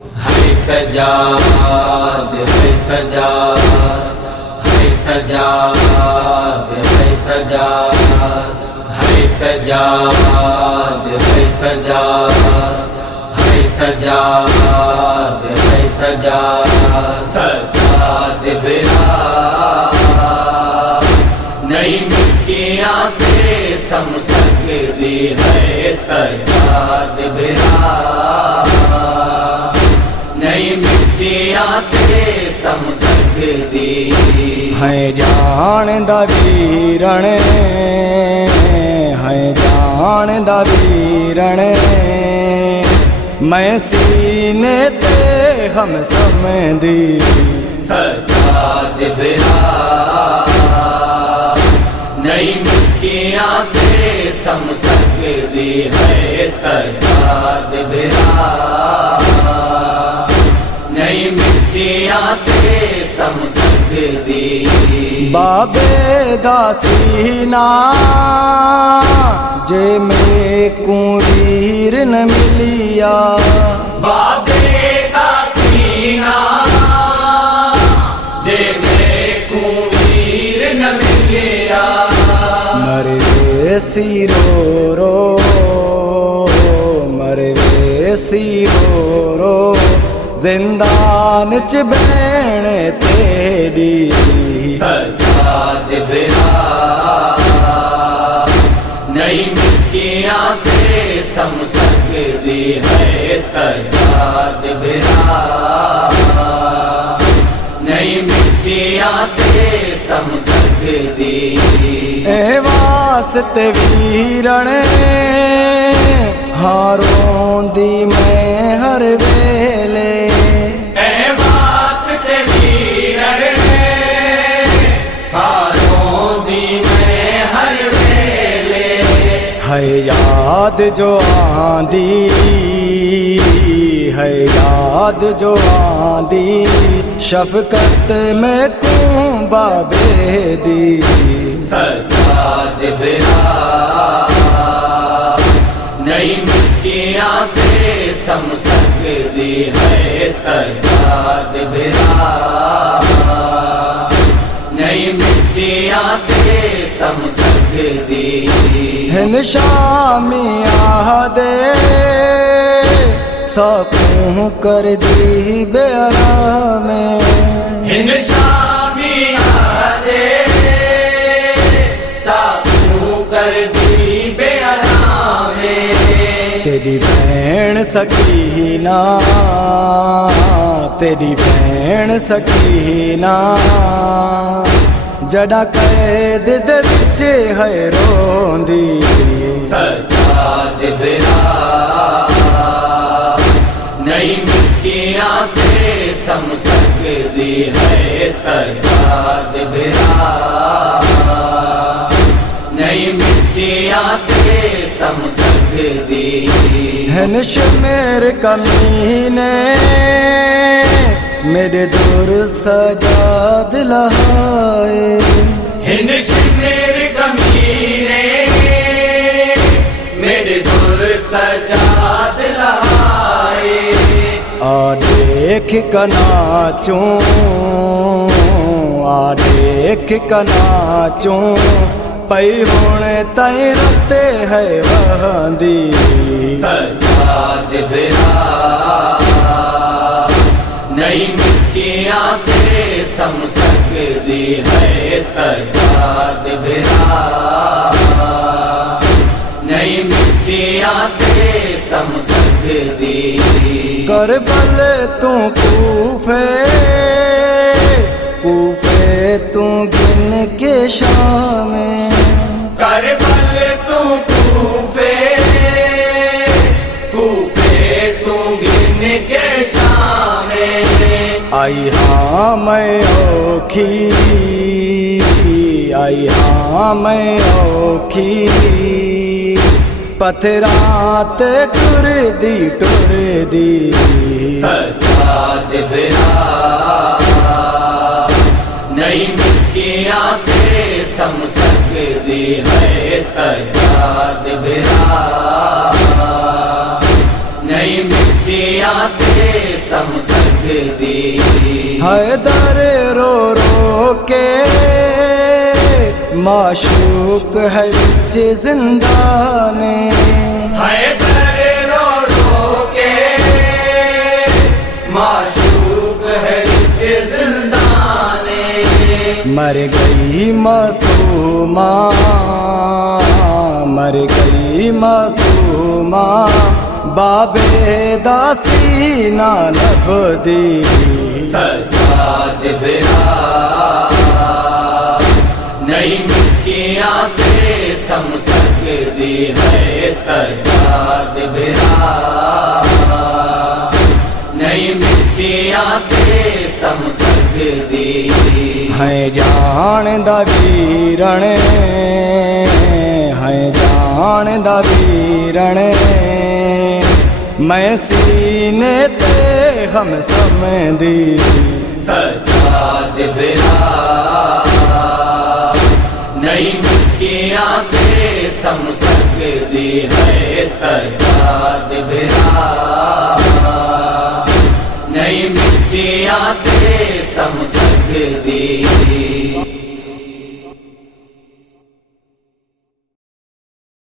है सजाद है सजाद है सजाद है सजाद है सजाद है सजाद है सजाद है सजाद सजाद बिरा नई मिट्टियाँ के सम सकती है सजाद बिरा नई मिट्टियाँ ते सम सकदी है जान दा वीरण है जान दा वीरण मैं सीने ते हम समदी सजाद बिरा नई मिट्टियाँ ते सम सकदी है सजाद बिरा नई मिट्टियाँ ते सम सकदी बाबे दा सीना जे में कुरीर न मिलिया बाबे दा सीना जे में कुवीर न मिलिया मरवे सिरो रो मरवे सिरो रो जिंदान च बैण तेरी सजाद बिरा नई मिट्टियाँ ते सम सकदी है सजाद बिरा नई मिट्टियाँ ते सम सकदी ए वास्ते वीरण हारों दी मैं हर वेले है याद जो आंदी है याद जो आंदी शफकत में कुंबा बेदी सजाद बिरा नई मिट्टियाँ ते सम सकदी है सजाद बिरा नई मिट्टियाँ ते सम सकदी हिन शामी आहदे सकूं कर दी बेआराम हिन शामी आहदे सकूं कर दी बेआराम तेरी भैन सकीना तेरी भैन सकीना जड़ा कैद दे विच है रोंदी सजाद बिरा नई मिट्टियाँ ते सम सकदी है सजाद बिरा नई मिट्टियाँ ते सम सकदी हन शमेर कमीने मेरे दूर सजाद लहाए हिन शमेर कमीने मेरे दूर सजाद लहाए आ देख कनाचूं आ देख कनाचूं पई होने तई रते है वहंदी सजाद बिरा नई मिट्टियाँ ते सम सकदी है सजाद बिरा नई मिट्टियाँ ते सम सकदी करबल तू कूफे कूफे तू गिन के शाम करबल तू कूफे कूफे तू गिन के शाम आई हाँ मैं औखी आई हाँ मैं औखी पथरात टुर दी सजाद बिरा नई मिट्टियाँ ते सम सकदी है सजाद बिरा नई मिट्टी मिट्टियां ते समसकदी हैदर रो रो के माशूक है विच जिंदाने हैदर रो रो के माशूक है विच जिंदाने मर गई मासूमा मर गई मासूमा बाबे दासी ना लभदी सजाद बिरा नई मिट्टियां ते समसकदी है सजाद बिरा नई मिट्टियां ते समसकदी है जान दा वीरण है जान दा वीरण मैं सीने ते हम समदी सजाद बिरा नई मिट्टियां ते समसकदी है सजाद बिरा नई मिट्टियां ते समसकदी